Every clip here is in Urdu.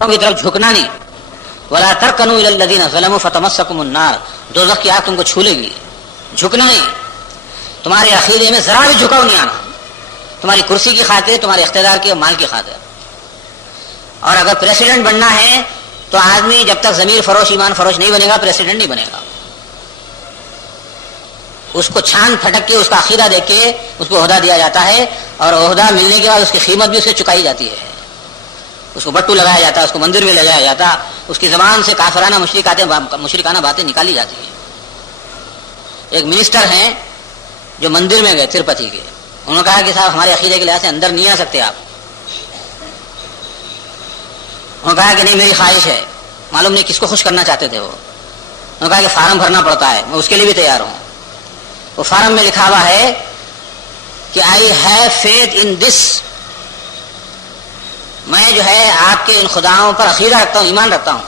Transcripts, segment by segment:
کی طرف جھکنا نہیں. ولا ترکنوا الی الذین ظلموا فتمسکم النار, دوزخ کی آگ تم کو چھو لے گی. جھکنا نہیں, تمہارے عقیدے میں ذرا بھی جھکاؤ نہیں آنا, تمہاری کرسی کی خاطر, تمہارے اقتدار کے مال کی خاطر. اور اگر پریسیڈنٹ بننا ہے تو آدمی جب تک ضمیر فروش ایمان فروش نہیں بنے گا پریسیڈنٹ نہیں بنے گا. اس کو چھان پھٹک کے اس کا عقیدہ دیکھ کے اس کو عہدہ دیا جاتا ہے, اور عہدہ ملنے کے بعد اس کی قیمت بھی اسے چکائی جاتی ہے. اس کو بٹو لگایا جاتا ہے, اس کو مندر میں لے جایا جاتا, اس کی زبان سے کافرانہ مشرکانہ باتیں نکالی جاتی ہیں. ایک منسٹر ہیں جو مندر میں گئے تروپتی کے, انہوں نے کہا کہ صاحب ہمارے عقیدے کے لحاظ سے اندر نہیں آ سکتے آپ. انہوں نے کہا کہ نہیں میری خواہش ہے. معلوم نہیں کس کو خوش کرنا چاہتے تھے وہ. انہوں نے کہا کہ فارم بھرنا پڑتا ہے, میں اس کے لیے بھی تیار ہوں. وہ فارم میں لکھا ہوا ہے کہ آئی ہیو فیتھ ان دس, میں جو ہے آپ کے ان خداؤں پر عقیدہ رکھتا ہوں, ایمان رکھتا ہوں.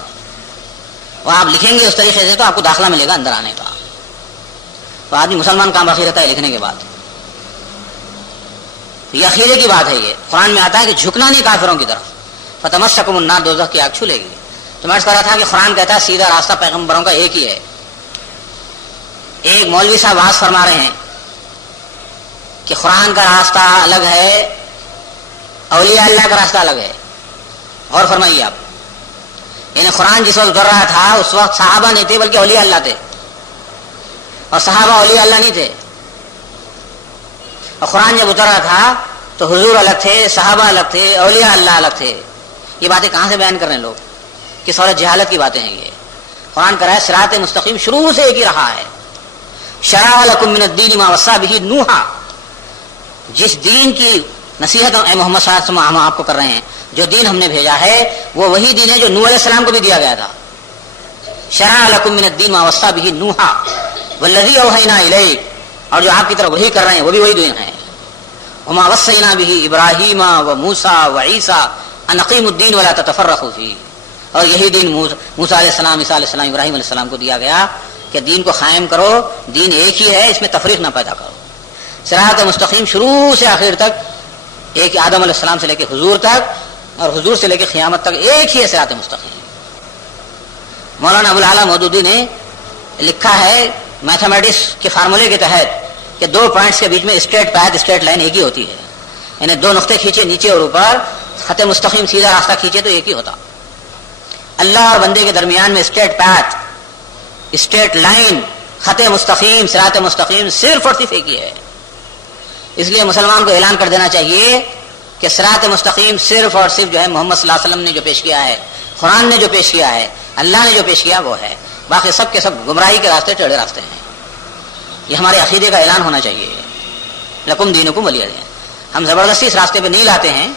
وہ آپ لکھیں گے اس طریقے سے تو آپ کو داخلہ ملے گا اندر آنے کا. تو آدمی مسلمان کام باقی رہتا ہے لکھنے کے بعد. یہ عقیدے کی بات ہے. یہ قرآن میں آتا ہے کہ جھکنا نہیں کافروں کی طرف. فتمسکم النار, دوزخ کی آگ چھو لے گی. تو میں کہہ رہا تھا کہ قرآن کہتا ہے سیدھا راستہ پیغمبروں کا ایک ہی ہے. ایک مولوی صاحب واضح فرما رہے ہیں کہ قرآن کا راستہ الگ ہے, اولیاء اللہ کا راستہ الگ ہے. غور فرمائیے آپ, یعنی قرآن جس وقت اتر رہا تھا اس وقت صحابہ نہیں تھے بلکہ اولیاء اللہ تھے, اور صحابہ اولیاء اللہ نہیں تھے. اور قرآن جب اتر رہا تھا تو حضور الگ تھے, صحابہ الگ تھے, اولیاء اللہ الگ تھے. یہ باتیں کہاں سے بیان کر رہے ہیں لوگ؟ کس صورت جہالت کی باتیں ہیں یہ. قرآن کہہ رہا ہے صراط مستقیم شروع سے ایک ہی رہا ہے. شرع لکم من الدین ما وصی بہ نوح, جس دین کی نصیحت اے محمد صلی اللہ علیہ وسلم ہم آپ کو کر رہے ہیں, جو دین ہم نے بھیجا ہے وہ وہی دین ہے جو نوح علیہ السلام کو بھی دیا گیا تھا. شرع لکم من الدین ما وصی بہ نوح والذی اوحینا الیک, اور جو آپ کی طرف وہی کر رہے ہیں وہ بھی وہی دین ہے. وما وصینا بہ ابراہیم و موسیٰ و عیسیٰ ان اقیموا الدین ولا تتفرقوا فیہ, اور یہی دین موسیٰ علیہ السلام, عیسیٰ علیہ السلام, ابراہیم علیہ السلام کو دیا گیا کہ دین کو قائم کرو, دین ایک ہی ہے, اس میں تفریق نہ پیدا کرو. صراط مستقیم شروع سے آخر تک ایک, آدم علیہ السلام سے لے کے حضور تک اور حضور سے لے کے قیامت تک ایک ہی ہے صراط مستقیم. مولانا ابوالعلا مودودی نے لکھا ہے میتھمیٹکس کے فارمولے کے تحت کہ 2 پوائنٹس کے بیچ میں اسٹریٹ پاتھ, اسٹریٹ لائن ایک ہی ہوتی ہے. یعنی 2 نقطے کھینچے نیچے اور اوپر, خط مستقیم سیدھا راستہ کھینچے تو ایک ہی ہوتا. اللہ اور بندے کے درمیان میں اسٹریٹ پاتھ, اسٹریٹ لائن, خط مستقیم, صراط مستقیم صرف اور صرف ایک ہی ہے. اس لیے مسلمان کو اعلان کر دینا چاہیے کہ صراط مستقیم صرف اور صرف جو ہے محمد صلی اللہ علیہ وسلم نے جو پیش کیا ہے, قرآن نے جو پیش کیا ہے, اللہ نے جو پیش کیا وہ ہے. باقی سب کے سب گمراہی کے راستے, ٹیڑھے راستے ہیں. یہ ہمارے عقیدے کا اعلان ہونا چاہیے. لکم دینکم ولی دین. ہم زبردستی اس راستے پہ نہیں لاتے ہیں,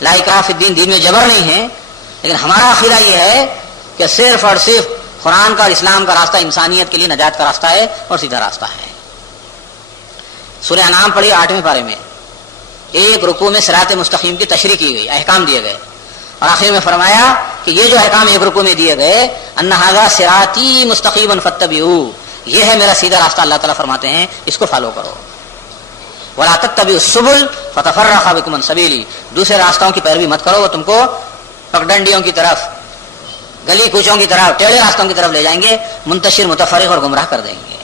لا اکراہ فی الدین, دین میں جبر نہیں ہے, لیکن ہمارا عقیدہ یہ ہے کہ صرف اور صرف قرآن کا اور اسلام کا راستہ انسانیت کے لیے نجات کا راستہ ہے اور سیدھا راستہ ہے. سورہ انعام پڑھی 8ویں پارے میں, ایک رکوع میں صراط مستقیم کی تشریح کی گئی, احکام دیے گئے, اور آخر میں فرمایا کہ یہ جو احکام ایک رکوع میں دیے گئے, ان ھذا صراطی مستقیما فاتبعوہ, یہ ہے میرا سیدھا راستہ. اللہ تعالیٰ فرماتے ہیں اس کو فالو کرو. ولا تتبعوا السبل فتفرق بکم عن سبیلی, دوسرے راستوں کی پیروی مت کرو, وہ تم کو پگڈنڈیوں کی طرف, گلی کوچوں کی طرف, ٹیڑھے راستوں کی طرف لے جائیں گے, منتشر, متفرق اور گمراہ کر دیں گے.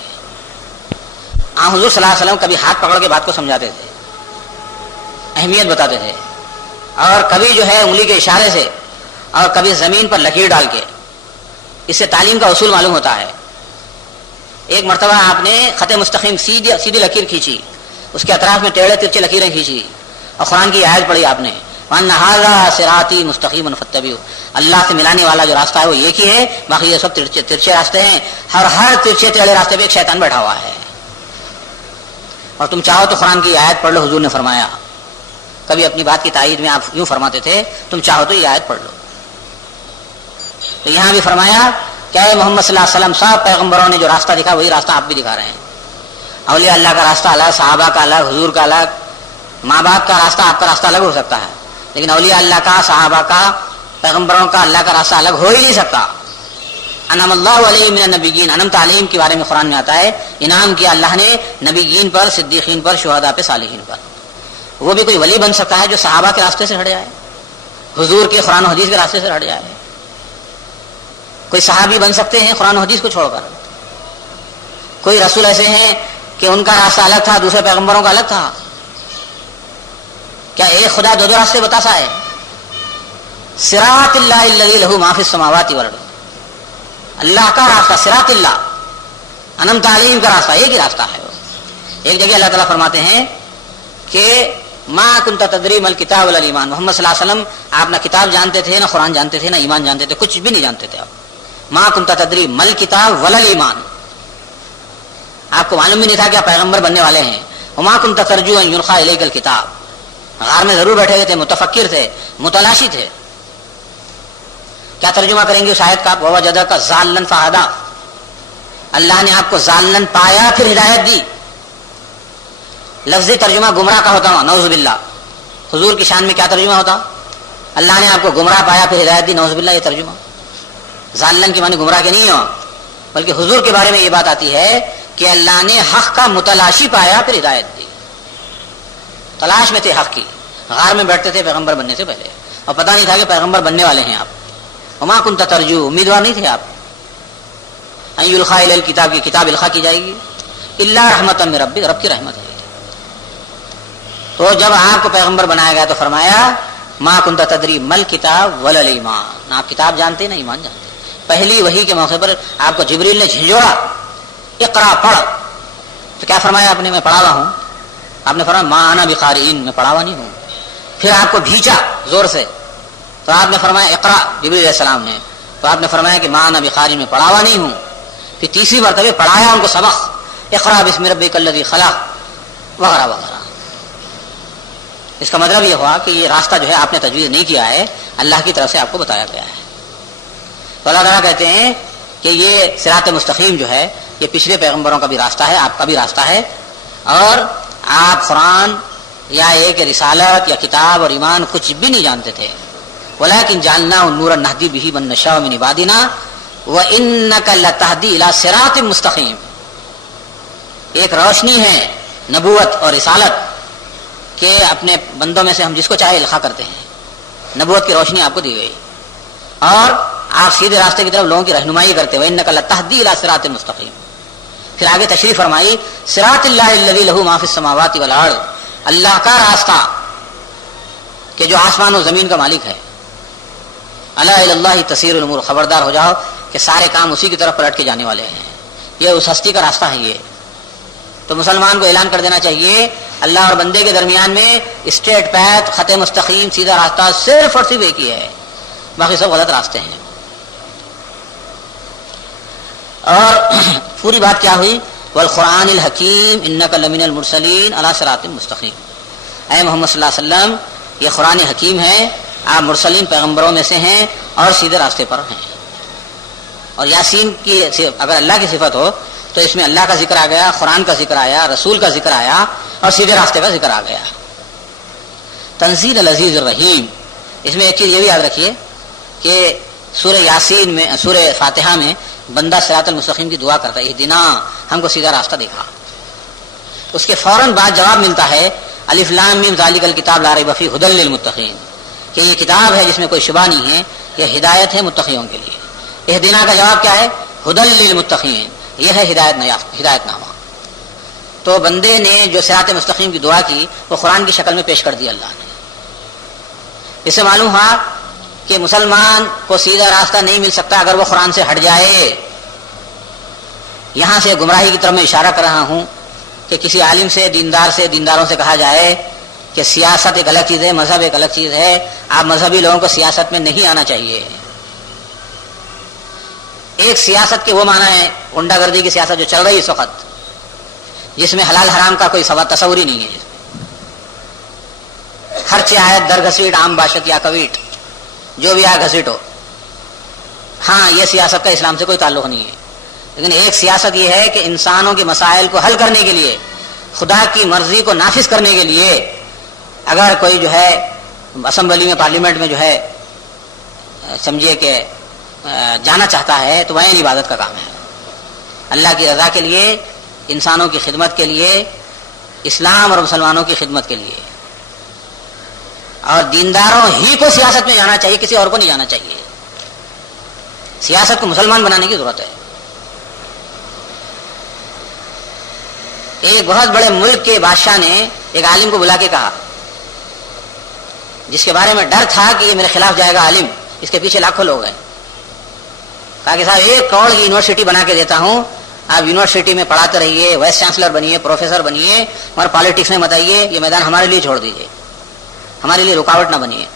حضور صلی اللہ علیہ وسلم کبھی ہاتھ پکڑ کے بات کو سمجھاتے تھے, اہمیت بتاتے تھے, اور کبھی جو ہے انگلی کے اشارے سے, اور کبھی زمین پر لکیر ڈال کے. اس سے تعلیم کا اصول معلوم ہوتا ہے. ایک مرتبہ آپ نے خط مستقیم سیدھی لکیر کھینچی, اس کے اطراف میں ٹیڑھے ترچے لکیریں کھینچی, اور قرآن کی آیت پڑھی آپ نے, وَأَنَّ هَذَا صِرَاطِي مُسْتَقِيمٌ فَاتَّبِعُوهُ, اللہ سے ملانے والا جو راستہ ہے وہ ایک ہی ہے, باقی یہ سب ترچے راستے ہیں. ہر ترچے ٹیڑھے راستے پہ ایک شیطان بیٹھا ہوا ہے. اور تم چاہو تو قرآن کی آیت پڑھ لو, حضور نے فرمایا. کبھی اپنی بات کی تائید میں آپ یوں فرماتے تھے, تم چاہو تو یہ آیت پڑھ لو. تو یہاں بھی فرمایا کہ اے محمد صلی اللہ علیہ وسلم, صاحب پیغمبروں نے جو راستہ دکھا وہی راستہ آپ بھی دکھا رہے ہیں. اولیاء اللہ کا راستہ الگ, صحابہ کا الگ, حضور کا الگ, ماں باپ کا راستہ, آپ کا راستہ الگ ہو سکتا ہے, لیکن اولیاء اللہ کا, صحابہ کا, پیغمبروں کا, اللہ کا راستہ الگ ہو ہی نہیں سکتا. انعم اللہ علیہ من النبیین, انعم تعلیم کے بارے میں قرآن میں آتا ہے, انعام کیا اللہ نے نبیین پر, صدیقین پر, شہداء پہ, صالحین پر. وہ بھی کوئی ولی بن سکتا ہے جو صحابہ کے راستے سے ہٹ جائے, حضور کے قرآن و حدیث کے راستے سے ہٹ جائے. کوئی صحابی بن سکتے ہیں قرآن و حدیث کو چھوڑ کر؟ کوئی رسول ایسے ہیں کہ ان کا راستہ الگ تھا, دوسرے پیغمبروں کا الگ تھا؟ کیا ایک خدا دو راستے بتاتا ہے؟ صراط اللہ الذی لہ ما فی السماوات والارض, اللہ کا راستہ صراط اللہ, انم تعلیم کا راستہ ایک ہی راستہ ہے. ایک جگہ اللہ تعالیٰ فرماتے ہیں کہ ما کنت تدری ما الکتاب ولا الایمان, محمد صلی اللہ علیہ وسلم آپ نہ کتاب جانتے تھے, نہ قرآن جانتے تھے, نہ ایمان جانتے تھے, کچھ بھی نہیں جانتے تھے آپ. ما کنت تدری ما الکتاب ولا الایمان, آپ کو معلوم بھی نہیں تھا کہ آپ پیغمبر بننے والے ہیں. وما کنت ترجو ان یلقی الیک الکتاب, غار میں ضرور بیٹھے ہوئے تھے, متفکر تھے, متلاشی تھے. کیا ترجمہ کریں گے اس آیت کا؟ ووجدک ضالًا فہدی, اللہ نے آپ کو ضالًا پایا پھر ہدایت دی. لفظی ترجمہ گمراہ کا ہوتا ہوں, نعوذ باللہ. حضور کی شان میں کیا ترجمہ ہوتا؟ اللہ نے آپ کو گمراہ پایا پھر ہدایت دی, نعوذ باللہ. یہ ترجمہ ضالًا کی معنی گمراہ کے نہیں ہو, بلکہ حضور کے بارے میں یہ بات آتی ہے کہ اللہ نے حق کا متلاشی پایا پھر ہدایت دی. تلاش میں تھے حق کی, غار میں بیٹھتے تھے پیغمبر بننے سے پہلے, اور پتہ نہیں تھا کہ پیغمبر بننے والے ہیں آپ. وما کنت ترجو, امیدوار نہیں تھے آپ ان یلقی الی الکتاب, کی کتاب القا کی جائے گی, الا رحمتا من ربک, رب کی رحمت ہے. تو جب آپ کو پیغمبر بنایا گیا تو فرمایا ما کنت تدری ما الکتاب ولا الایمان, نہ آپ کتاب جانتے نہ ایمان جانتے. پہلی وحی کے موقع پر آپ کو جبریل نے جھنجھوڑا, اقرا پڑھ. تو کیا فرمایا آپ نے؟ میں پڑھا ہوا ہوں. آپ نے فرمایا ما انا بقارئین, میں پڑھا ہوا نہیں ہوں. پھر آپ کو بھیجا زور سے, تو آپ نے فرمایا اقرا, جبریل علیہ السلام نے. تو آپ نے فرمایا کہ ما انا بقارئین, میں پڑھا ہوا نہیں ہوں. پھر تیسری مرتبہ پڑھایا ان کو سبق, اقرا بسم ربک الذی خلق وغیرہ وغیرہ. اس کا مطلب یہ ہوا کہ یہ راستہ جو ہے آپ نے تجویز نہیں کیا ہے, اللہ کی طرف سے آپ کو بتایا گیا ہے. تو اللہ تعالیٰ کہتے ہیں کہ یہ صراط مستقیم جو ہے یہ پچھلے پیغمبروں کا بھی راستہ ہے, آپ کا بھی راستہ ہے. اور آپ قرآن یا ایک رسالت یا کتاب اور ایمان کچھ بھی نہیں جانتے تھے. ولیکن جعلناہ نورا نہدی بہ من نشاء من عبادنا وانک لتہدی الی صراط مستقیم. ایک روشنی ہے نبوت اور رسالت کہ اپنے بندوں میں سے ہم جس کو چاہے القا کرتے ہیں. نبوت کی روشنی آپ کو دی گئی اور آپ سیدھے راستے کی طرف لوگوں کی رہنمائی کرتے ہوئے انک لتہدی الی صراط مستقیم. پھر آگے تشریح فرمائی صراط اللہ الذی لہ ما فی السماوات والارض, اللہ کا راستہ کہ جو آسمان و زمین کا مالک ہے. الا الی اللہ تسیر الامور, خبردار ہو جاؤ کہ سارے کام اسی کی طرف پلٹ کے جانے والے ہیں. یہ اس ہستی کا راستہ ہے. یہ تو مسلمان کو اعلان کر دینا چاہیے اللہ اور بندے کے درمیان میں اسٹریٹ پیتھ, خط مستقیم, سیدھا راستہ صرف اور صرف ایک ہی ہے, باقی سب غلط راستے ہیں. اور پوری بات کیا ہوئی؟ والقرآن الحکیم انک لمن المرسلین علی صراط مستقیم. اے محمد صلی اللہ علیہ وسلم, یہ قرآن حکیم ہے, آپ مرسلین پیغمبروں میں سے ہیں اور سیدھے راستے پر ہیں. اور یاسین کی اگر اللہ کی صفت ہو تو اس میں اللہ کا ذکر آ گیا, قرآن کا ذکر آیا, رسول کا ذکر آیا اور سیدھے راستے کا ذکر آ گیا. تنزیل العزیز الرحیم, اس میں ایک چیز یہ بھی یاد رکھیے کہ سورہ یاسین میں, سورہ فاتحہ میں بندہ صراط المستقیم کی دعا کرتا ہے, اہدنا, ہم کو سیدھا راستہ دکھا. اس کے فوراً بعد جواب ملتا ہے الف لام میم ذالک الکتاب لا ریب فیہ ھدی للمتقین, کہ یہ کتاب ہے جس میں کوئی شبہ نہیں ہے, یہ ہدایت ہے متقیوں کے لیے. اہدنا کا جواب کیا ہے؟ ھدی للمتقین, یہ ہے ہدایت نامہ. تو بندے نے جو صراط مستقیم کی دعا کی وہ قرآن کی شکل میں پیش کر دی اللہ نے. اس سے معلوم ہوا کہ مسلمان کو سیدھا راستہ نہیں مل سکتا اگر وہ قرآن سے ہٹ جائے. یہاں سے گمراہی کی طرف میں اشارہ کر رہا ہوں کہ کسی عالم سے, دینداروں سے کہا جائے کہ سیاست ایک الگ چیز ہے, مذہب ایک الگ چیز ہے, آپ مذہبی لوگوں کو سیاست میں نہیں آنا چاہیے. ایک سیاست کے وہ معنی ہے غنڈہ گردی کی سیاست جو چل رہی ہے اس وقت, جس میں حلال حرام کا کوئی تصور ہی نہیں ہے. خرچ آیت در گھسیٹ عام باشد یا کویٹ, جو بھی آ گھسیٹو. ہاں, یہ سیاست کا اسلام سے کوئی تعلق نہیں ہے. لیکن ایک سیاست یہ ہے کہ انسانوں کے مسائل کو حل کرنے کے لیے, خدا کی مرضی کو نافذ کرنے کے لیے اگر کوئی جو ہے اسمبلی میں, پارلیمنٹ میں جو ہے سمجھیے کہ جانا چاہتا ہے تو وہ عبادت کا کام ہے. اللہ کی رضا کے لیے, انسانوں کی خدمت کے لیے, اسلام اور مسلمانوں کی خدمت کے لیے. اور دینداروں ہی کو سیاست میں جانا چاہیے، کسی اور کو نہیں جانا چاہیے. سیاست کو مسلمان بنانے کی ضرورت ہے. ایک بہت بڑے ملک کے بادشاہ نے ایک عالم کو بلا کے کہا، جس کے بارے میں ڈر تھا کہ یہ میرے خلاف جائے گا عالم، اس کے پیچھے لاکھوں لوگ ہیں. کہا کہ صاحب 1 کروڑ کی یونیورسٹی بنا کے دیتا ہوں، آپ یونیورسٹی میں پڑھاتے رہیے، وائس چانسلر بنیے، پروفیسر بنیے، اور پالیٹکس میں مت آئیے، یہ میدان ہمارے لیے چھوڑ دیجیے، ہمارے لیے رکاوٹ نہ بنیے.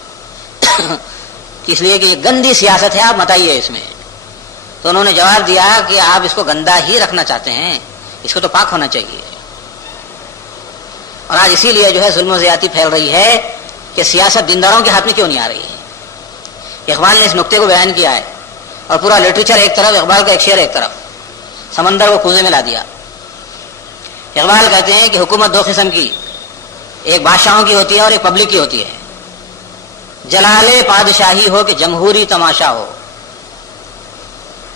اس لیے کہ یہ گندی سیاست ہے، آپ مت آئیے اس میں. تو انہوں نے جواب دیا کہ آپ اس کو گندا ہی رکھنا چاہتے ہیں، اس کو تو پاک ہونا چاہیے. اور آج اسی لیے جو ہے ظلم و زیادتی پھیل رہی ہے کہ سیاست دینداروں کے ہاتھ میں کیوں نہیں آ رہی ہے. اقبال نے اس نقطے کو بیان کیا ہے، اور پورا لٹریچر ایک طرف، اقبال کا ایک شعر ایک طرف، سمندر کو کوزے میں لا دیا. اقبال کہتے ہیں کہ حکومت 2 قسم کی، ایک بادشاہوں کی ہوتی ہے اور ایک پبلک کی ہوتی ہے. جلال پادشاہی ہو کہ جمہوری تماشا ہو،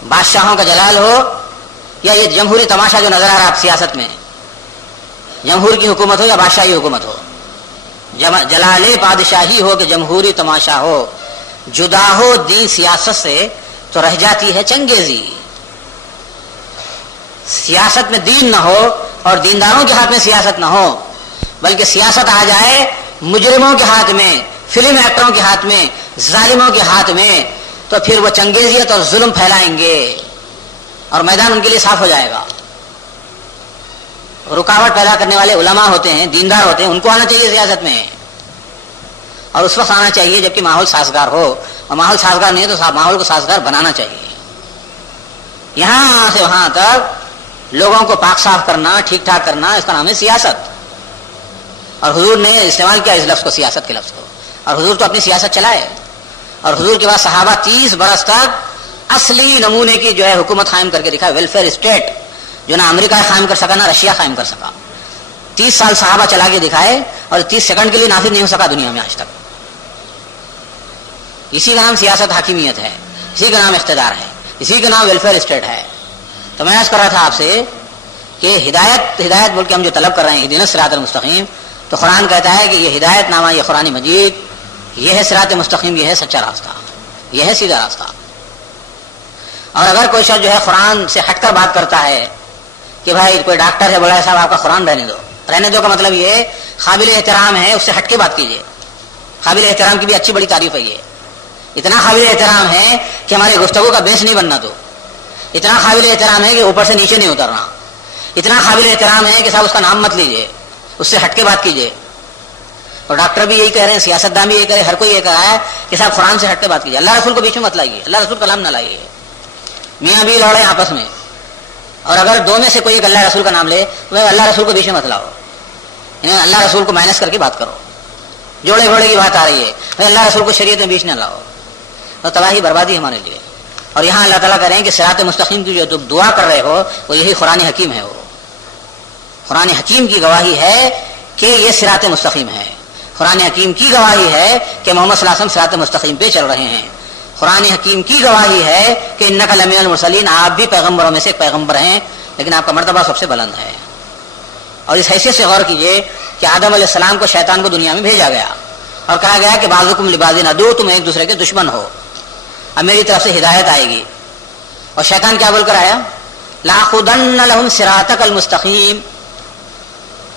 بادشاہوں کا جلال ہو یا یہ جمہوری تماشا جو نظر آ رہا ہے سیاست میں، جمہور کی حکومت ہو یا بادشاہی حکومت ہو. جلال پادشاہی ہو کہ جمہوری تماشا ہو، جدا ہو دین سیاست سے تو رہ جاتی ہے چنگیزی. سیاست میں دین نہ ہو اور دینداروں کے ہاتھ میں سیاست نہ ہو، بلکہ سیاست آ جائے مجرموں کے ہاتھ میں، فلم ایکٹروں کے ہاتھ میں، ظالموں کے ہاتھ میں، تو پھر وہ چنگیزیت اور ظلم پھیلائیں گے اور میدان ان کے لیے صاف ہو جائے گا. رکاوٹ پیدا کرنے والے علماء ہوتے ہیں، دیندار ہوتے ہیں، ان کو آنا چاہیے سیاست میں، اور اس وقت آنا چاہیے جبکہ ماحول سازگار ہو. اور ماحول سازگار نہیں ہے تو ماحول کو سازگار بنانا چاہیے. یہاں سے وہاں تک لوگوں کو پاک صاف کرنا، ٹھیک ٹھاک کرنا، اس کا نام ہے سیاست. اور حضور نے استعمال کیا اس لفظ کو، سیاست کے لفظ کو. اور حضور تو اپنی سیاست چلائے، اور حضور کے بعد صحابہ 30 برس تک اصلی نمونے کی جو ہے حکومت قائم کر کے دکھا، ویلفیئر اسٹیٹ، جو نہ امریکہ قائم کر سکا نہ رشیا قائم کر سکا. 30 سال صحابہ چلا کے دکھائے، اور 30 سیکنڈ کے لیے نافذ نہیں ہو سکا دنیا میں آج تک. اسی کا نام سیاست حاکمیت ہے، اسی کا نام اقتدار ہے، اسی کا نام ویلفیئر اسٹیٹ ہے. تو میں عرض کر رہا تھا آپ سے کہ ہدایت بول کے ہم جو طلب کر رہے ہیں، اہدنا الصراط المستقیم، تو قرآن کہتا ہے کہ یہ ہدایت نامہ، یہ قرآن مجید، یہ ہے صراط مستقیم، یہ ہے سچا راستہ، یہ ہے سیدھا راستہ. اور اگر کوئی شخص جو ہے قرآن سے ہٹ کر بات کرتا ہے کہ بھائی کوئی ڈاکٹر ہے بولا ہے صاحب آپ کا قرآن رہنے دو کا مطلب یہ قابل احترام ہے، اس سے ہٹ کے بات کیجیے. قابل احترام کی بھی اچھی بڑی تعریف ہے. یہ اتنا قابل احترام ہے کہ ہمارے گفتگو کا بیس نہیں بننا. تو اتنا قابل احترام ہے کہ اوپر سے نیچے نہیں اترنا. اتنا قابل احترام ہے کہ صاحب اس کا نام مت لیجیے، اس سے ہٹ کے بات کیجیے. اور ڈاکٹر بھی یہی کہہ رہے ہیں، سیاستدان بھی یہی کہہ رہے ہیں، ہر کوئی یہ کہہ رہا ہے کہ صاحب قرآن سے ہٹ کے بات کیجیے. اللہ رسول کو بیچ میں مت لائیے، اللہ رسول کا نام نہ لائیے. میاں بھی لڑے آپس میں، اور اگر دو میں سے کوئی ایک اللہ رسول کا نام لے تو اللہ رسول کو بیچ میں مت لاؤ. اللہ رسول کو مائنس کر کے بات کرو. جوڑے گھوڑے کی بات آ رہی ہے، اللہ رسول کو شریعت میں بیچ نہ لاؤ، تو تباہی بربادی ہمارے لیے. اور یہاں اللہ تعالیٰ کہہ رہے ہیں کہ صراط مستقیم کی جو تم دعا کر رہے ہو وہ یہی قرآن حکیم ہے. وہ قرآن حکیم کی گواہی ہے کہ یہ صراط مستقیم ہے. قرآن حکیم کی گواہی ہے کہ محمد صلی اللہ علیہ وسلم صراط مستقیم پہ چل رہے ہیں. قرآن حکیم کی گواہی ہے کہ انک لمن المرسلین، آپ بھی پیغمبروں میں سے ایک پیغمبر ہیں، لیکن آپ کا مرتبہ سب سے بلند ہے. اور اس حیثیت سے غور کیجئے کہ آدم علیہ السلام کو شیطان کو دنیا میں بھیجا گیا اور کہا گیا کہ بعضکم لبعض عدو، تم ایک دوسرے کے دشمن ہو، اب میری طرف سے ہدایت آئے گی. اور شیطان کیا بول کر آیا؟ لاخذن لهم صراطک المستقیم،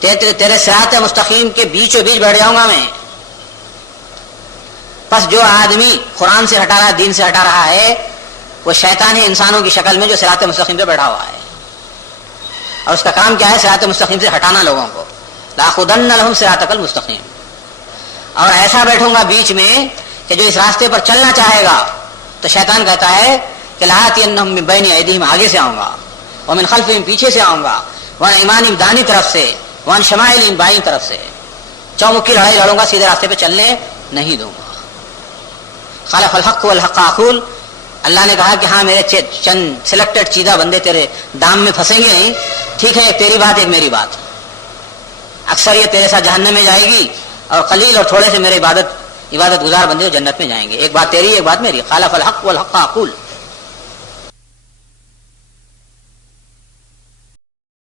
تیرے صراط مستقیم کے بیچوں بیچ بیٹھ جاؤں گا میں. پس جو آدمی قرآن سے ہٹا رہا، دین سے ہٹا رہا ہے، وہ شیطان ہے انسانوں کی شکل میں جو صراط مستقیم پہ بیٹھا ہوا ہے. اور اس کا کام کیا ہے؟ صراط مستقیم سے ہٹانا لوگوں کو. لاخذن لهم صراطک المستقیم. اور ایسا بیٹھوں گا بیچ میں کہ جو اس راستے پر چلنا چاہے گا تو شیطان کہتا ہے کہ لآتینہم من بین ایدیہم، آگے سے آؤں گا، ومن خلفہم، پیچھے سے آؤں گا، وعن ایمانہم، دانی طرف سے، وعن شمائلہم، بائیں طرف سے. چومکھی لڑائی لڑوں گا، سیدھے راستے پہ چلنے نہیں دوں گا. خالف الحق والحق اقول، اللہ نے کہا کہ ہاں میرے چند سلیکٹڈ چیدہ بندے تیرے دام میں پھنسیں گے نہیں. ٹھیک ہے، ایک تیری بات ایک میری بات، اکثر یہ تیرے ساتھ جہنم میں جائے گی، اور قلیل اور تھوڑے سے میرے عبادت گزار بندے جنت میں جائیں گے. ایک بات تیری ایک بات میری. خالف الحق والحق اقول.